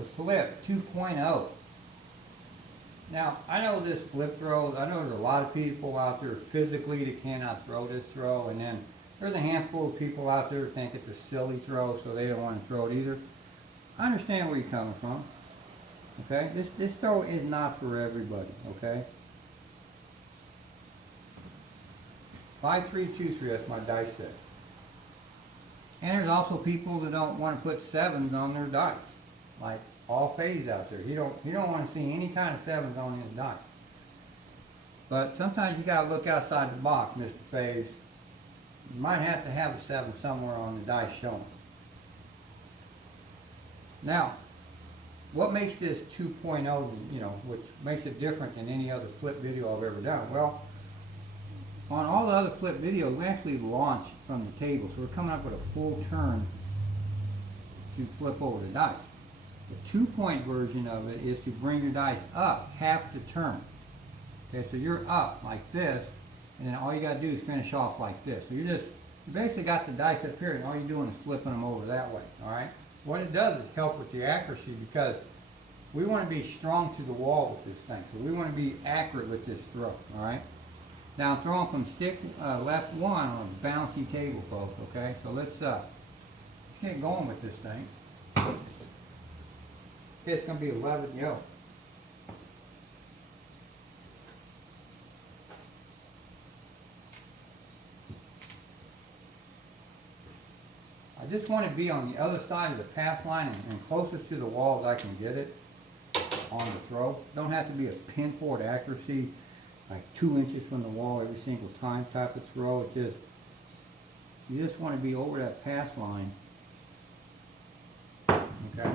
the flip 2.0. Now, I know this flip throw, I know there's a lot of people out there physically that cannot throw this throw, and then there's a handful of people out there who think it's a silly throw, so they don't want to throw it either. I understand where you're coming from, okay? This throw is not for everybody, okay? 5, 3, 2, 3, that's my dice set. And there's also people that don't want to put 7s on their dice, like all Fades out there. He don't want to see any kind of 7s on his dice. But sometimes you got to look outside the box, Mr. Fades. You might have to have a 7 somewhere on the dice showing. Now, what makes this 2.0, which makes it different than any other flip video I've ever done? Well, on all the other flip videos, we actually launched from the table, so we're coming up with a full turn to flip over the dice. The 2-point version of it is to bring your dice up half the turn. Okay, so you're up like this, and then all you got to do is finish off like this. So you basically got the dice up here, and all you're doing is flipping them over that way. All right. What it does is help with the accuracy, because we want to be strong to the wall with this thing. So we want to be accurate with this throw. All right. Now I'm throwing from stick left 1 on a bouncy table, folks. Okay. So let's get going with this thing. Okay, it's going to be 11 yo. I just want to be on the other side of the pass line and closest to the wall as I can get it on the throw. Don't have to be a pinpoint accuracy, like 2 inches from the wall every single time type of throw. You just want to be over that pass line. Okay.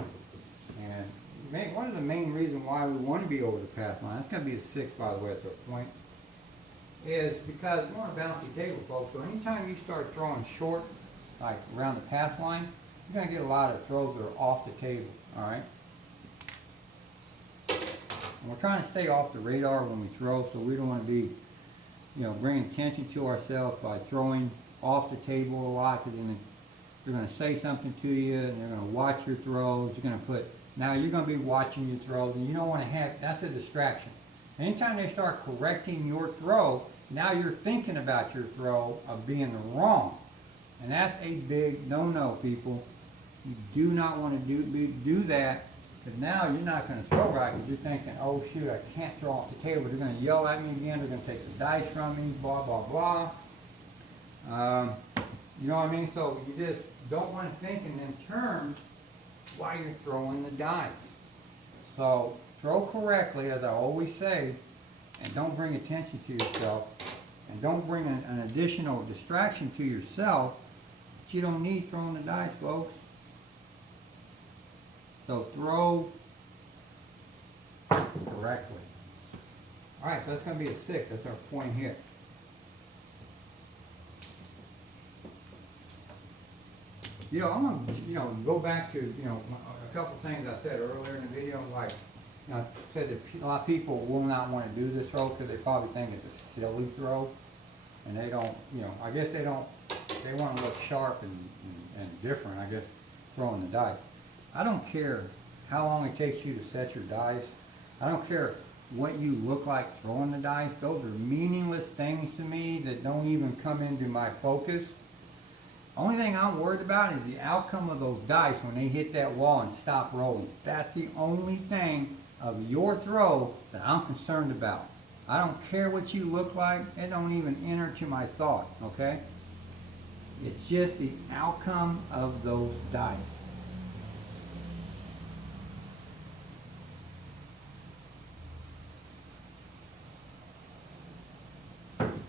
And one of the main reasons why we want to be over the pass line, that's going to be a 6, by the way, at the point, is because we're on a bouncy table, folks. So anytime you start throwing short, like around the pass line, you're going to get a lot of throws that are off the table, all right? And we're trying to stay off the radar when we throw, so we don't want to be, bringing attention to ourselves by throwing off the table a lot, because then they're going to say something to you, and they're going to watch your throws. Now you're going to be watching your throws, and you don't want to have, that's a distraction. Anytime they start correcting your throw, now you're thinking about your throw of being wrong. And that's a big no-no, people. You do not want to do that, because now you're not going to throw right, because you're thinking, oh shoot, I can't throw off the table. They're going to yell at me again. They're going to take the dice from me, blah, blah, blah. You know what I mean? So you just don't want to think in them terms while you're throwing the dice. So throw correctly, as I always say, and don't bring attention to yourself, and don't bring an additional distraction to yourself that you don't need throwing the dice, folks. So throw correctly. Alright, so that's going to be a 6. That's our point hit. I'm going to, go back to, a couple things I said earlier in the video. Like, I said that a lot of people will not want to do this throw because they probably think it's a silly throw. And they don't, I guess they want to look sharp and different, I guess, throwing the dice. I don't care how long it takes you to set your dice. I don't care what you look like throwing the dice. Those are meaningless things to me that don't even come into my focus. Only thing I'm worried about is the outcome of those dice when they hit that wall and stop rolling. That's the only thing of your throw that I'm concerned about. I don't care what you look like. It don't even enter to my thought, okay? It's just the outcome of those dice.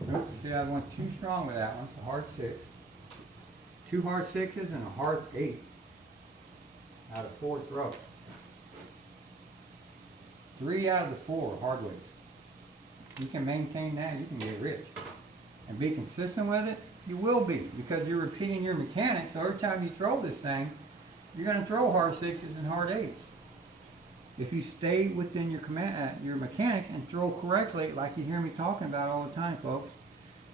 Nope, see, I went too strong with that one. It's a hard 6. 2 hard 6s and a hard 8 out of 4 throws. 3 out of the 4 are hard weights. You can maintain that, you can get rich. And be consistent with it, you will be, because you're repeating your mechanics. So every time you throw this thing, you're going to throw hard 6s and hard 8s. If you stay within your mechanics and throw correctly, like you hear me talking about all the time, folks.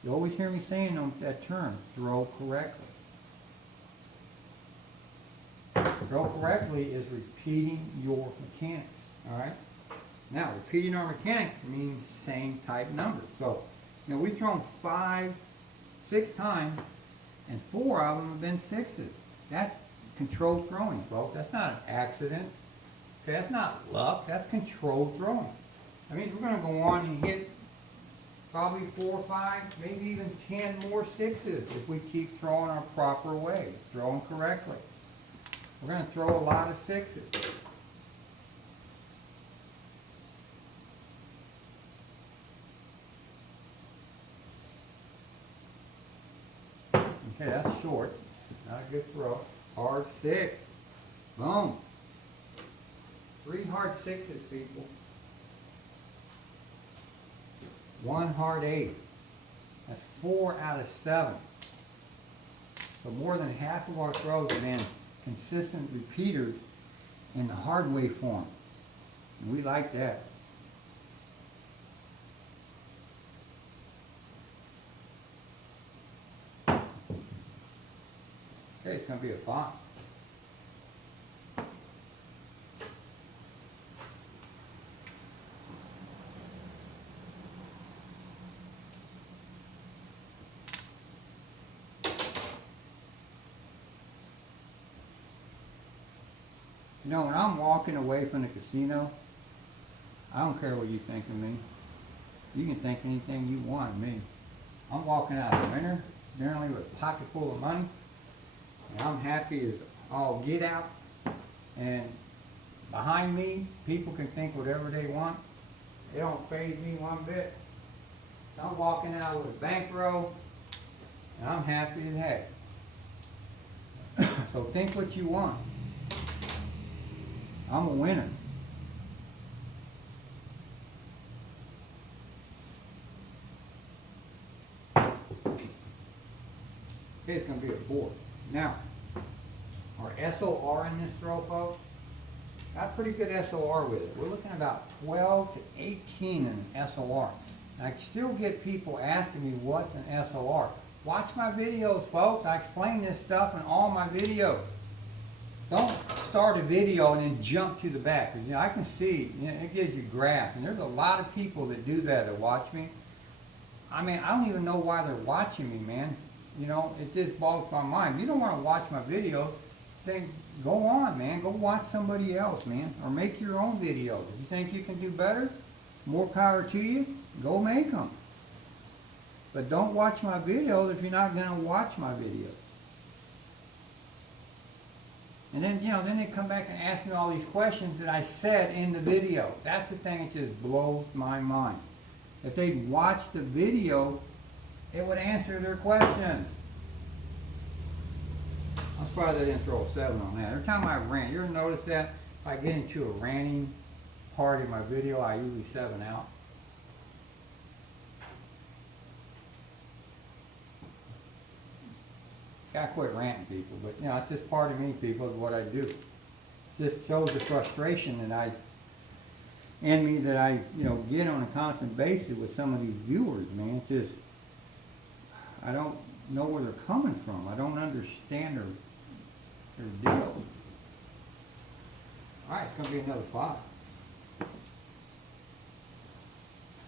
You always hear me saying that term, throw correctly. Throw correctly is repeating your mechanics, all right? Now, repeating our mechanics means same type number. So, we've thrown 5, 6 times, and 4 of them have been 6s. That's controlled throwing, folks. That's not an accident. Okay, that's not luck. That's controlled throwing. That means we're going to go on and hit probably 4, 5, maybe even 10 more 6s if we keep throwing our proper way, throwing correctly. We're going to throw a lot of 6s. Okay, that's short. Not a good throw. Hard 6. Boom. 3 hard 6s, people. 1 hard 8. That's 4 out of 7. So more than half of our throws have been consistent repeaters in the hard way form. And we like that. Okay, it's going to be a 5. When I'm walking away from the casino, I don't care what you think of me. You can think anything you want of me. I'm walking out a winner, generally with a pocket full of money, and I'm happy as all get out. And behind me, people can think whatever they want. It don't faze me one bit. I'm walking out with a bankroll, and I'm happy as heck. So think what you want. I'm a winner. Okay, it's going to be a 4. Now, our SOR in this throw, folks, got a pretty good SOR with it. We're looking at about 12 to 18 in an SOR. And I still get people asking me what's an SOR. Watch my videos, folks. I explain this stuff in all my videos. Don't start a video and then jump to the back. I can see, it gives you graphs. And there's a lot of people that do that watch me. I mean, I don't even know why they're watching me, man. It just boggles my mind. If you don't want to watch my videos, then go on, man. Go watch somebody else, man. Or make your own videos. If you think you can do better, more power to you, go make them. But don't watch my videos if you're not going to watch my videos. And then, then they come back and ask me all these questions that I said in the video. That's the thing that just blows my mind. If they'd watched the video, it would answer their questions. I'm surprised I didn't throw a 7 on that. Every time I rant, you ever notice that? If I get into a ranting part in my video, I usually 7 out. Gotta quit ranting, people, but it's just part of me, people, is what I do. It just shows the frustration that I get on a constant basis with some of these viewers, man. It's just, I don't know where they're coming from. I don't understand their deal. Alright, it's gonna be another 5.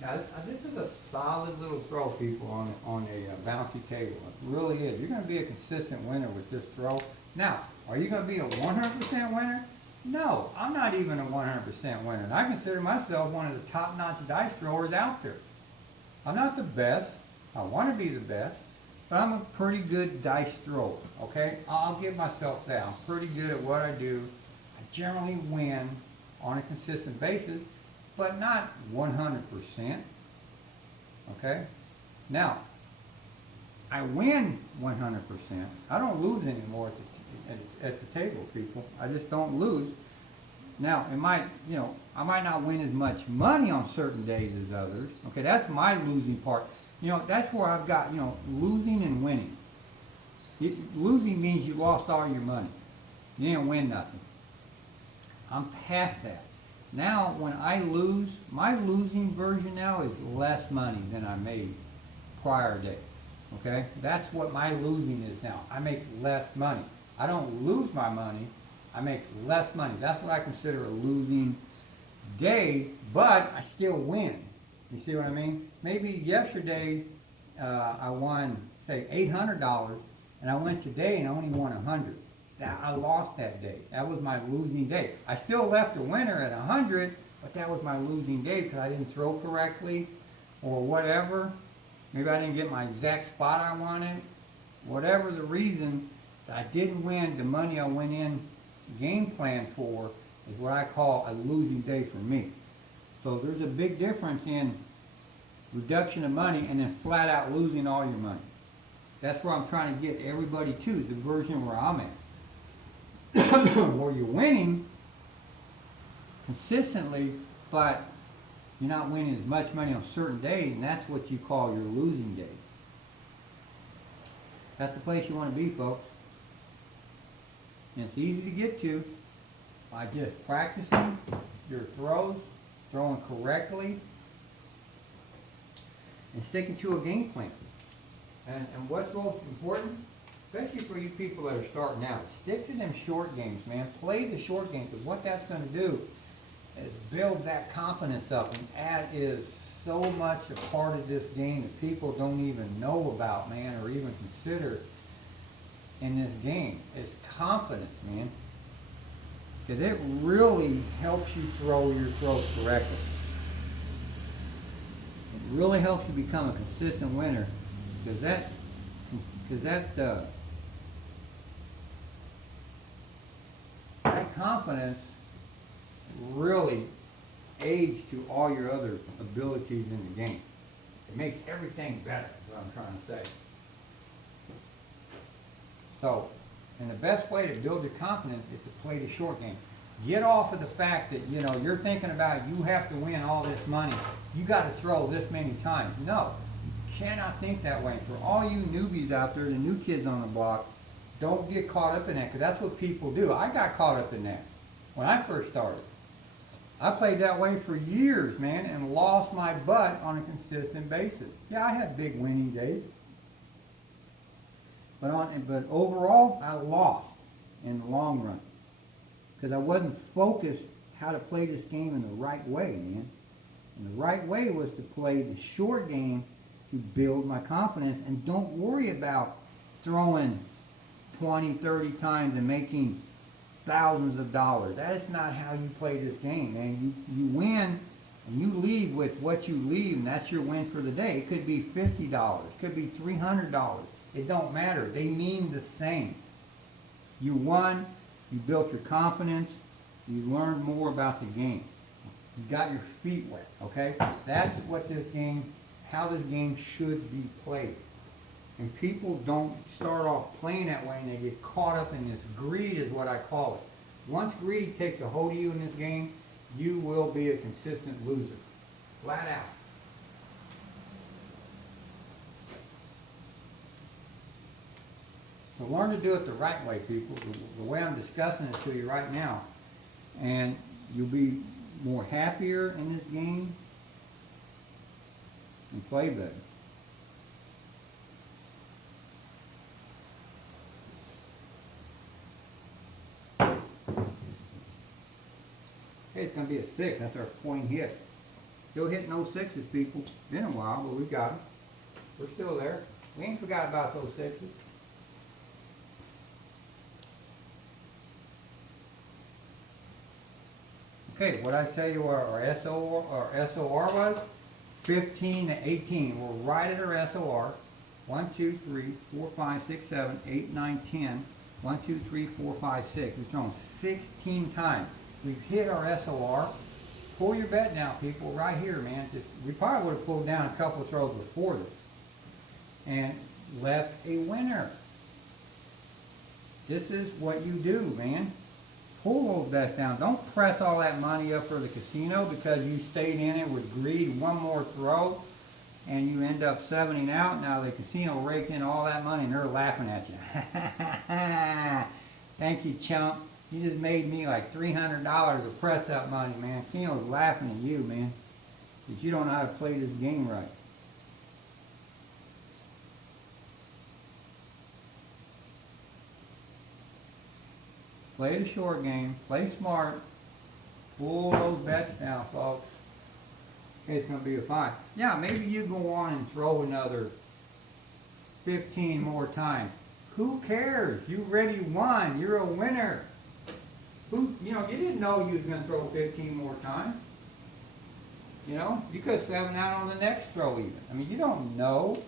Now, this is a solid little throw, people, on a bouncy table. It really is. You're going to be a consistent winner with this throw. Now, are you going to be a 100% winner? No, I'm not even a 100% winner. And I consider myself one of the top-notch dice throwers out there. I'm not the best. I want to be the best. But I'm a pretty good dice thrower, okay? I'll give myself that. I'm pretty good at what I do. I generally win on a consistent basis, but not 100%, okay? Now, I win 100%. I don't lose anymore at the table, people. I just don't lose. Now, I might not win as much money on certain days as others. Okay, that's my losing part. That's where I've got, losing and winning. Losing means you lost all your money. You didn't win nothing. I'm past that. Now, when I lose, my losing version now is less money than I made prior day. Okay? That's what my losing is now. I make less money. I don't lose my money. I make less money. That's what I consider a losing day, but I still win. You see what I mean? Maybe yesterday I won, say, $800, and I went today and I only won 100. I lost that day. That was my losing day. I still left the winner at 100, but that was my losing day because I didn't throw correctly or whatever. Maybe I didn't get my exact spot I wanted. Whatever the reason, I didn't win the money I went in game plan for is what I call a losing day for me. So there's a big difference in reduction of money and then flat out losing all your money. That's where I'm trying to get everybody to, the version where I'm at. Where you're winning consistently, but you're not winning as much money on certain days, and that's what you call your losing days. That's the place you want to be, folks. And it's easy to get to by just practicing your throws, throwing correctly, and sticking to a game plan. And what's most important, especially for you people that are starting out, stick to them short games, man. Play the short game, because what that's going to do is build that confidence up, and that is so much a part of this game that people don't even know about, man, or even consider in this game. It's confidence, man, because it really helps you throw your throws correctly. It really helps you become a consistent winner, because that confidence really aids to all your other abilities in the game. It makes everything better, is what I'm trying to say. So, and the best way to build your confidence is to play the short game. Get off of the fact that, you know, you're thinking about you have to win all this money. You got to throw this many times. No, you cannot think that way. For all you newbies out there, the new kids on the block, don't get caught up in that, because that's what people do. I got caught up in that when I first started. I played that way for years, man, and lost my butt on a consistent basis. Yeah, I had big winning days. But overall, I lost in the long run, because I wasn't focused how to play this game in the right way, man. And the right way was to play the short game to build my confidence, and don't worry about throwing 20, 30 times and making thousands of dollars. That is not how you play this game, man. You win and you leave with what you leave, and that's your win for the day. It could be $50, it could be $300. It don't matter. They mean the same. You won, you built your confidence, you learned more about the game. You got your feet wet, okay? That's what this game, how this game should be played. And people don't start off playing that way, and they get caught up in this greed, is what I call it. Once greed takes a hold of you in this game, you will be a consistent loser. Flat out. So learn to do it the right way, people, the way I'm discussing it to you right now. And you'll be more happier in this game and play better. Hey, it's going to be a 6. That's our point hit. Still hitting those 6s, people. Been a while, but we got them. We're still there. We ain't forgot about those 6s. Okay, what I tell you our SOR was? 15 to 18. We're right at our SOR. 1, 2, 3, 4, 5, 6, 7, 8, 9, 10. 1, 2, 3, 4, 5, 6. We've thrown 16 times. We've hit our SOR. Pull your bet now, people, right here, man. We probably would have pulled down a couple of throws before this and left a winner. This is what you do, man. Pull those bets down. Don't press all that money up for the casino because you stayed in it with greed. One more throw, and you end up 7ing out. Now the casino raked in all that money, and they're laughing at you. Thank you, chump. You just made me like $300 of press up money, man. Casino's laughing at you, man, because you don't know how to play this game right. Play the short game. Play smart. Pull those bets down, folks. It's going to be a fine. Yeah, maybe you go on and throw another 15 more times. Who cares? You already won. You're a winner. You didn't know you was going to throw 15 more times. You could have 7 out on the next throw even. I mean, you don't know.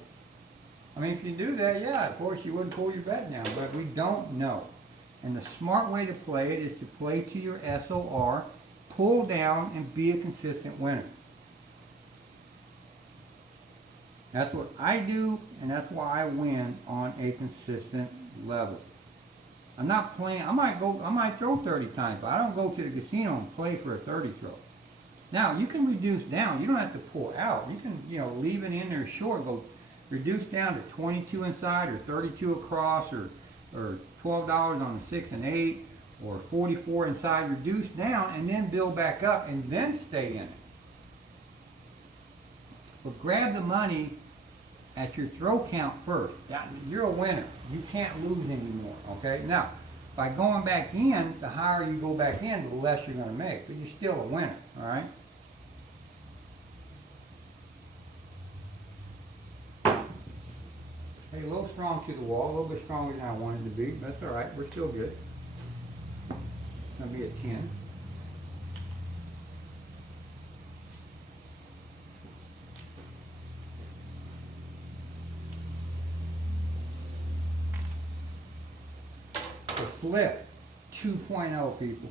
I mean, if you do that, yeah, of course you wouldn't pull your bet down, but we don't know. And the smart way to play it is to play to your SOR, pull down, and be a consistent winner. That's what I do, and that's why I win on a consistent level. I'm not playing, I might throw 30 times, but I don't go to the casino and play for a 30 throw. Now, you can reduce down. You don't have to pull out. You can, leave it in there short, go reduce down to 22 inside or 32 across or $12 on the 6 and 8 or 44 inside, reduce down and then build back up and then stay in it. But grab the money at your throw count first. You're a winner. You can't lose anymore, okay? Now, by going back in, the higher you go back in, the less you're going to make. But you're still a winner, all right? Hey, a little strong to the wall, a little bit stronger than I wanted to be. That's all right. We're still good. It's going to be a 10. The flip 2.0, people.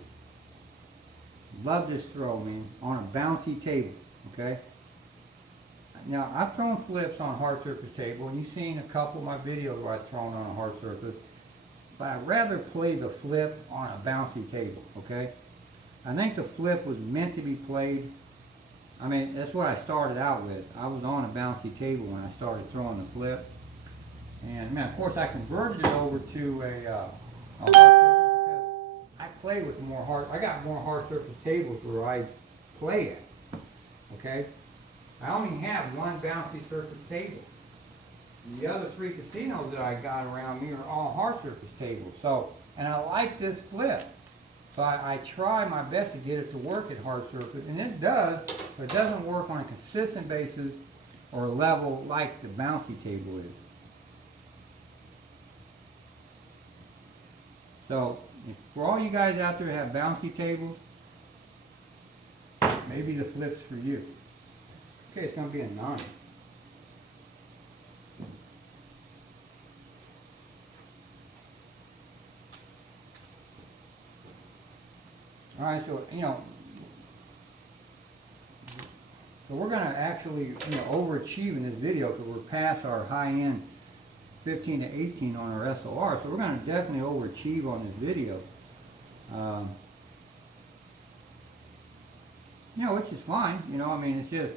Love this throw, man, on a bouncy table, okay? Now, I've thrown flips on a hard surface table, and you've seen a couple of my videos where I've thrown on a hard surface, but I'd rather play the flip on a bouncy table, okay? I think the flip was meant to be played. I mean, that's what I started out with. I was on a bouncy table when I started throwing the flip. And, man, of course, I converted it over to a hard surface because I play with I got more hard surface tables where I play it, okay? I only have one bouncy surface table. The other 3 casinos that I got around me are all hard surface tables. So, and I like this flip. So I try my best to get it to work at hard surface, and it does, but it doesn't work on a consistent basis or level like the bouncy table is. So, for all you guys out there who have bouncy tables, maybe the flip's for you. Okay, it's going to be a 9. Alright, so, so we're going to actually, overachieve in this video because we're past our high-end 15 to 18 on our SOR, so we're going to definitely overachieve on this video. Which is fine, it's just,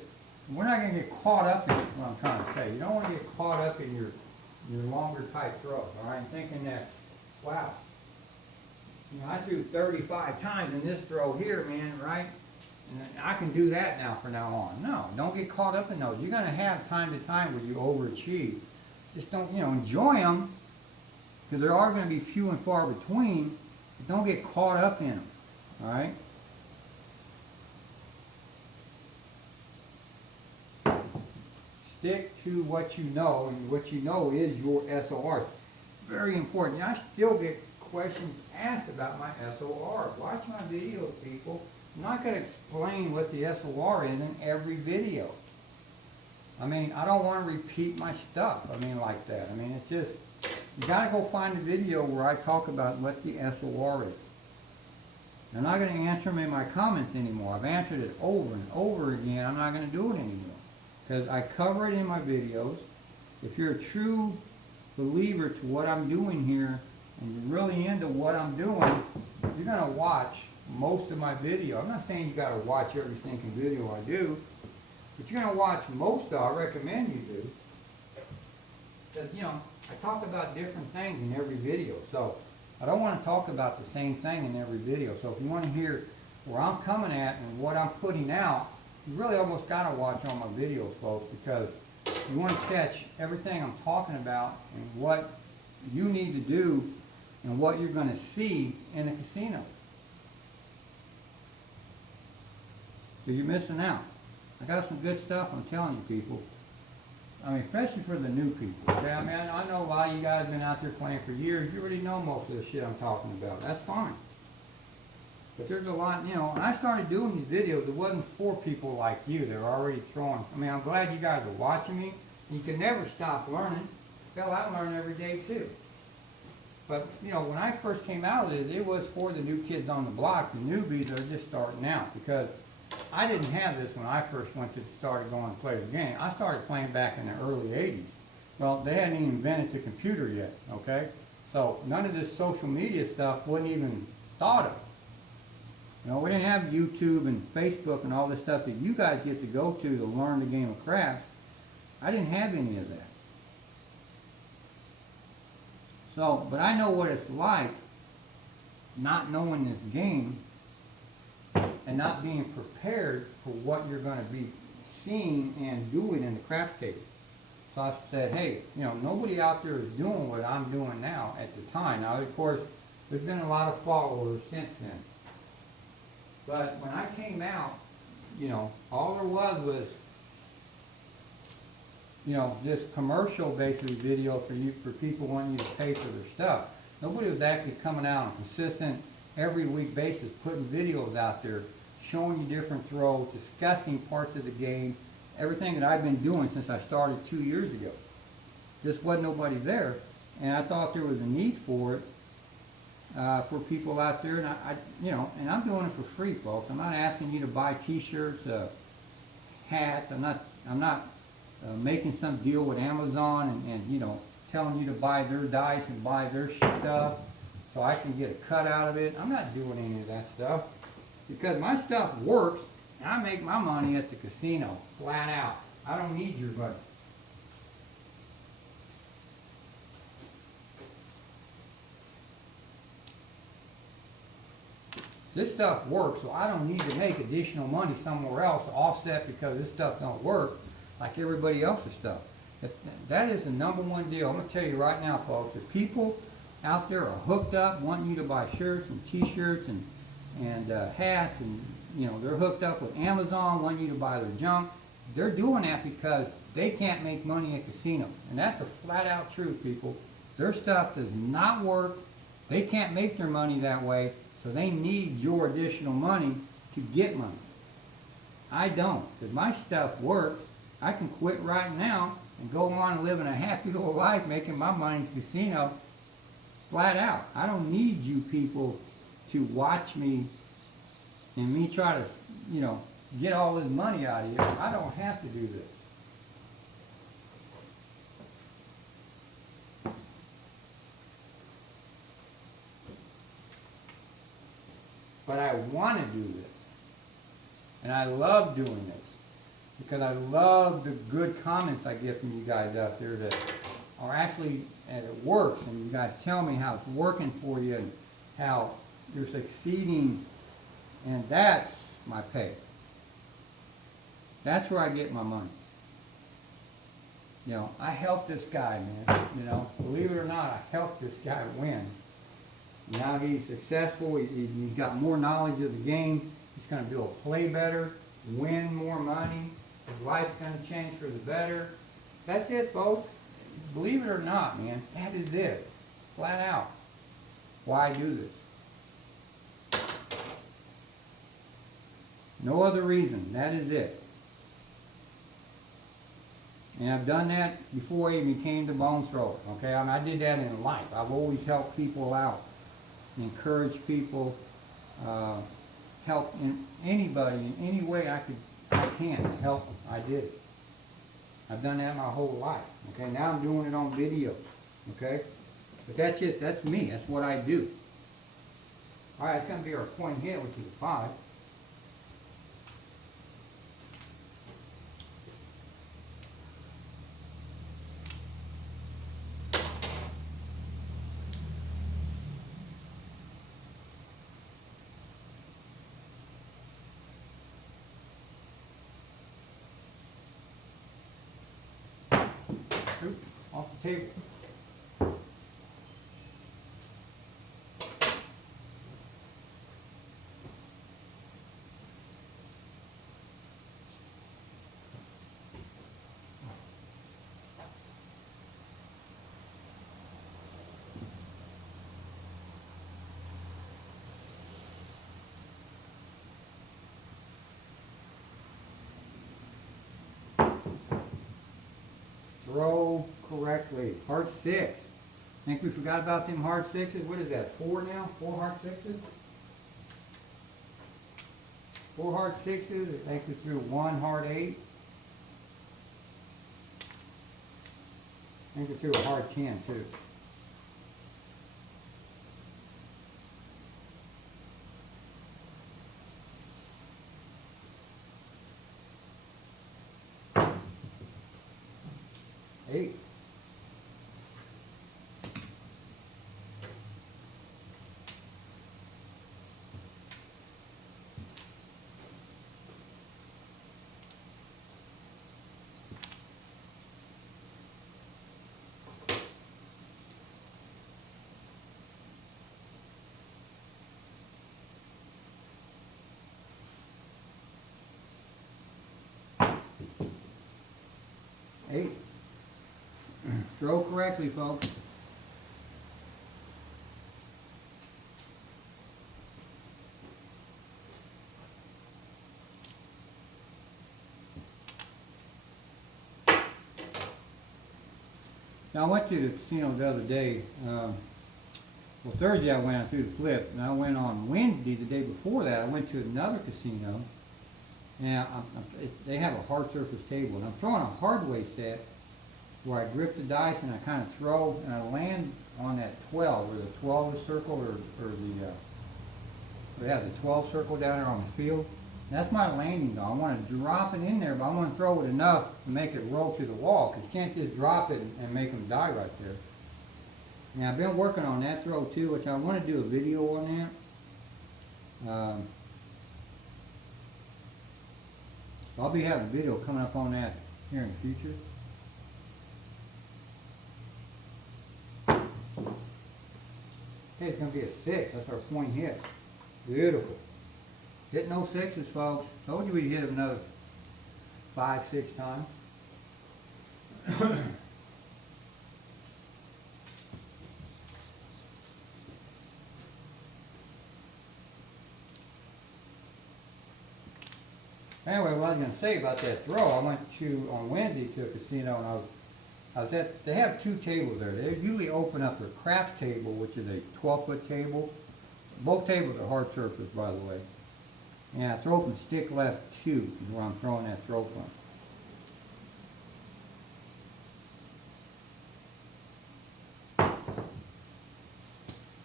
we're not going to get caught up in what I'm trying to say. You don't want to get caught up in your longer type throws, all right? Thinking that, wow, I threw 35 times in this throw here, man, right? And I can do that now from now on. No, don't get caught up in those. You're going to have time to time where you overachieve. Just don't, enjoy them, because there are going to be few and far between, but don't get caught up in them, all right? Stick to what you know, and what you know is your SOR. Very important. I still get questions asked about my SOR. Watch my videos, people. I'm not going to explain what the SOR is in every video. I mean, I don't want to repeat my stuff. Like that. It's just, you got to go find a video where I talk about what the SOR is. I'm not going to answer them in my comments anymore. I've answered it over and over again. I'm not going to do it anymore, because I cover it in my videos. If you're a true believer to what I'm doing here, and you're really into what I'm doing, you're going to watch most of my video. I'm not saying you got to watch every single video I do, but you're going to watch most of it. I recommend you do. Because, I talk about different things in every video. So, I don't want to talk about the same thing in every video. So, if you want to hear where I'm coming at and what I'm putting out, you really almost got to watch all my videos, folks, because you want to catch everything I'm talking about and what you need to do and what you're going to see in a casino. So you're missing out. I got some good stuff, I'm telling you people. I mean, especially for the new people. Okay? I mean, I know a lot of you guys have been out there playing for years. You already know most of the shit I'm talking about. That's fine. But there's a lot, you know, when I started doing these videos, it wasn't for people like you that are already throwing. I mean, I'm glad you guys are watching me. You can never stop learning. Hell, I learn every day too. But, you know, when I first came out of it was for the new kids on the block, the newbies that are just starting out. Because I didn't have this when I first started going to play the game. I started playing back in the early 80s. Well, they hadn't even invented the computer yet, okay? So none of this social media stuff wasn't even thought of. You know, we didn't have YouTube and Facebook and all this stuff that you guys get to go to learn the game of craps. I didn't have any of that. So, but I know what it's like not knowing this game and not being prepared for what you're going to be seeing and doing in the craps table. So I said, hey, you know, nobody out there is doing what I'm doing now at the time. Now, of course, there's been a lot of followers since then. But when I came out, you know, all there was, you know, this commercial basically video for people wanting you to pay for their stuff. Nobody was actually coming out on a consistent, every week basis, putting videos out there, showing you different throws, discussing parts of the game, everything that I've been doing since I started 2 years ago. Just wasn't nobody there, and I thought there was a need for it. For people out there, and I, you know, and I'm doing it for free, folks. I'm not asking you to buy T-shirts, hats. I'm not making some deal with Amazon and you know, telling you to buy their dice and buy their stuff so I can get a cut out of it. I'm not doing any of that stuff because my stuff works and I make my money at the casino, flat out. I don't need your money. This stuff works, so I don't need to make additional money somewhere else to offset because this stuff don't work like everybody else's stuff. That is the number one deal. I'm going to tell you right now, folks, if people out there are hooked up wanting you to buy shirts and T-shirts and hats, and you know, they're hooked up with Amazon wanting you to buy their junk, they're doing that because they can't make money at casinos. And that's the flat out truth, people. Their stuff does not work. They can't make their money that way. So they need your additional money to get money. I don't. If my stuff works, I can quit right now and go on living a happy little life making my money in the casino flat out. I don't need you people to watch me and me try to, you know, get all this money out of you. I don't have to do this. But I want to do this. And I love doing this. Because I love the good comments I get from you guys out there that are actually, and it works. And you guys tell me how it's working for you and how you're succeeding. And that's my pay. That's where I get my money. You know, I helped this guy, man. You know, believe it or not, I helped this guy win. Now he's successful, he's got more knowledge of the game, he's going to be able to play better, win more money, his life's going to change for the better. That's it, folks. Believe it or not, man, that is it. Flat out. Why do this? No other reason. That is it. And I've done that before I even became the bone thrower. Okay, I mean, I did that in life. I've always helped people out. Encourage people, help in anybody in any way I can help them. I did it. I've done that my whole life. Okay, now I'm doing it on video. Okay, but that's it. That's me. That's what I do. All right, it's going to be our point hit, which is a 5. Oop, off the table. correctly. Heart 6. Think we forgot about them heart 6s? What is that, 4 now? 4 heart 6s? 4 heart 6s. I think we threw 1 heart 8. I think we threw a heart 10 too. Eight. Eight. Throw correctly, folks. Now I went to the casino the other day. Well, Thursday I went out through the flip, and I went on Wednesday, the day before that, I went to another casino. And they have a hard surface table, and I'm throwing a hard way set where I grip the dice and I kind of throw and I land on that 12, where the 12 is circled, or they have the 12 circle down there on the field. And that's my landing though. I want to drop it in there, but I want to throw it enough to make it roll to the wall, because you can't just drop it and make them die right there. And I've been working on that throw too, which I want to do a video on that. I'll be having a video coming up on that here in the future. Okay, it's going to be a 6. That's our point hit. Beautiful. Hit no 6s, folks. Told you we'd hit another 5, 6 times. Anyway, what I was going to say about that throw, I went on Wednesday to a casino, and I was at, they have 2 tables there. They usually open up their craps table, which is a 12-foot table. Both tables are hard surface, by the way. And I throw from stick left 2 is where I'm throwing that throw from.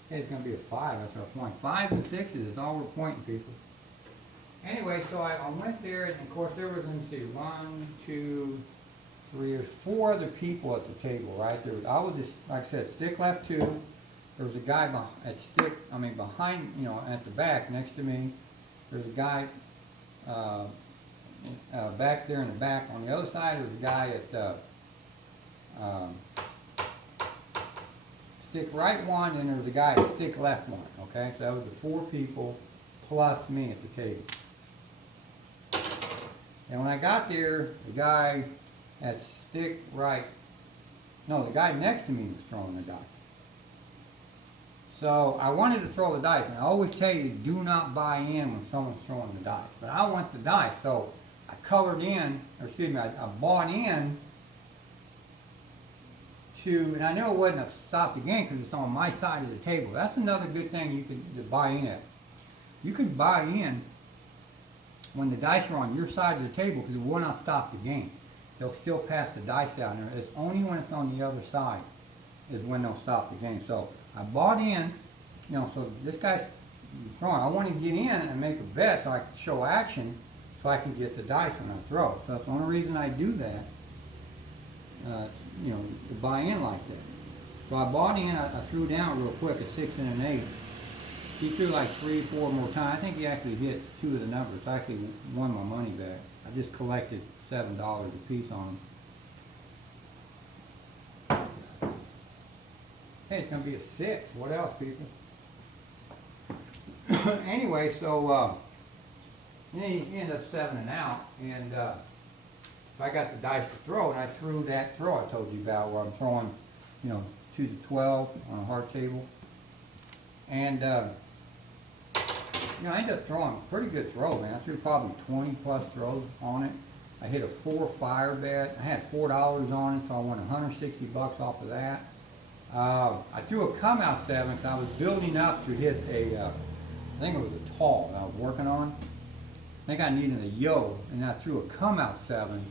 Okay, it's going to be a 5, that's our point. 5 and 6s is all we're pointing, people. Anyway, so I went there, and of course there was, let me see, 1, 2, 3, there's 4 other people at the table, right? I was just, like I said, stick left 2. There was a guy behind, you know, at the back next to me. There's a guy back there in the back. On the other side, there's a guy at stick right 1, and there was a guy at stick left 1. Okay, so that was the 4 people plus me at the table. And when I got there, the guy at stick right, no, the guy next to me was throwing the dice. So I wanted to throw the dice, and I always tell you, do not buy in when someone's throwing the dice. But I want the dice, so I colored in, or excuse me, I bought in to, and I knew it wouldn't have stopped the game because it's on my side of the table. That's another good thing you can buy in at. You can buy in when the dice are on your side of the table, because it will not stop the game. They'll still pass the dice out, and it's only when it's on the other side is when they'll stop the game. So I bought in, you know, so this guy's throwing. I want to get in and make a bet so I can show action, so I can get the dice when I throw. So that's the only reason I do that, you know, to buy in like that. So I bought in, I threw down real quick a 6 and an 8. He threw like 3, 4 more times. I think he actually hit 2 of the numbers. I actually won my money back. I just collected $7 a piece on them. Hey, it's going to be a 6. What else, people? Anyway, so he ended up 7 out, and I got the dice to throw, and I threw that throw I told you about, where I'm throwing, you know, 2 to 12 on a hard table. And you know, I ended up throwing a pretty good throw, man. I threw probably 20 plus throws on it. I hit a 4 fire bet. I had $4 on it, so I won $160 off of that. I threw a come out 7 because I was building up to hit a, I think it was a tall that I was working on. I think I needed a yo, and I threw a come out 7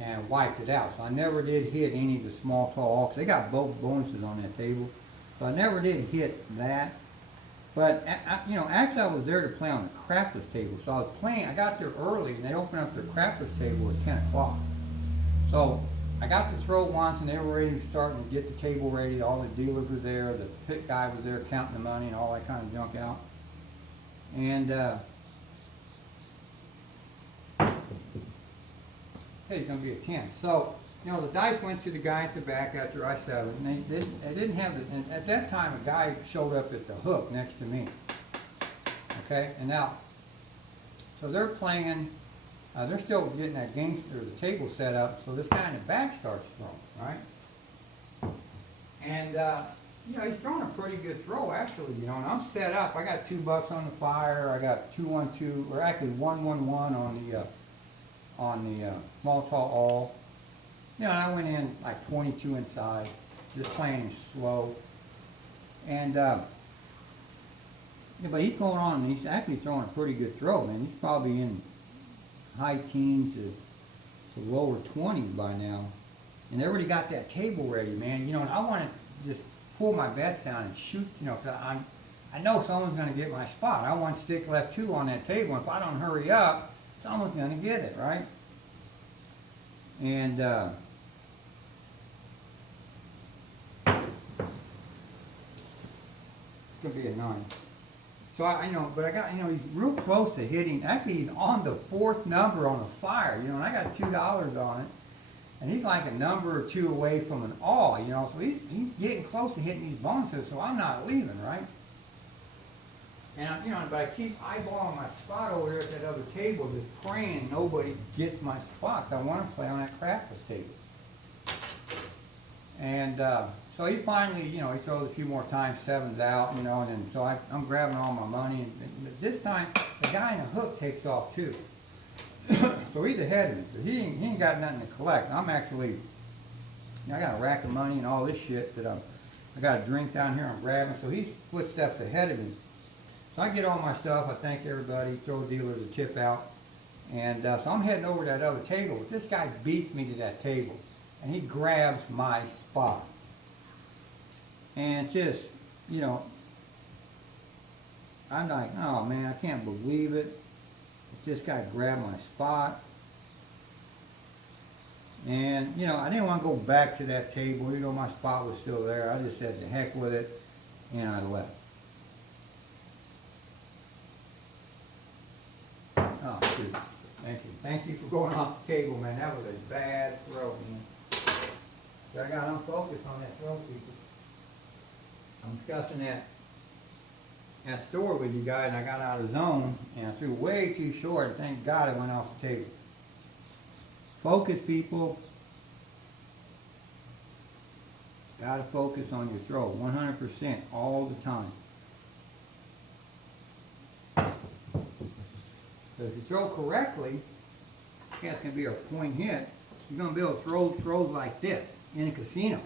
and wiped it out. So I never did hit any of the small tall alls. They got both bonuses on that table, so I never did hit that. But actually I was there to play on the crapless table. So I was playing. I got there early, and they opened up their crapless table at 10 o'clock. So I got to throw once, and they were ready to start and get the table ready. All the dealers were there. The pit guy was there counting the money and all that kind of junk out. And hey, it's going to be a 10. So, the dice went to the guy at the back after I 7. And they didn't have and at that time, a guy showed up at the hook next to me. Okay, and now, so they're playing. They're still getting that game or the table set up. So this guy in the back starts throwing, right? And he's throwing a pretty good throw actually. And I'm set up. I got $2 on the fire. I got 2-1-2, or actually 1-1-1 on the small tall all. And I went in like 22 inside, just playing him slow. And but he's going on, and he's actually throwing a pretty good throw, man. He's probably in high teens to lower 20s by now. And they already got that table ready, man. And I want to just pull my bets down and shoot, because I know someone's going to get my spot. I want stick left 2 on that table. If I don't hurry up, someone's going to get it, right? And it's going to be a 9. So but I got, he's real close to hitting. Actually, he's on the 4th number on the fire, and I got $2 on it. And he's like a number or 2 away from an all, so he's getting close to hitting these bonuses, so I'm not leaving, right? And, but I keep eyeballing my spot over there at that other table, just praying nobody gets my spot, 'cause I want to play on that crapless table. And so he finally, he throws a few more times, 7's out, and then so I'm grabbing all my money. And this time, the guy in the hook takes off too. So he's ahead of me. So he ain't got nothing to collect. I'm actually, I got a rack of money and all this shit that I got a drink down here I'm grabbing. So he's footsteps ahead of me. So I get all my stuff. I thank everybody, throw dealers a tip out. And so I'm heading over to that other table. But this guy beats me to that table. And he grabs my spot. And just, I'm like, oh man, I can't believe it. This guy grabbed my spot. And, I didn't want to go back to that table. My spot was still there. I just said, the heck with it. And I left. Oh, shoot. Thank you. Thank you for going off the table, man. That was a bad throw, man. So I got unfocused on that throw, people. I'm discussing that store with you guys, and I got out of zone, and I threw way too short, and thank God it went off the table. Focus, people. Gotta focus on your throw, 100% all the time. So if you throw correctly, that's gonna be a point hit. You're gonna be able to throw throws like this in a casino.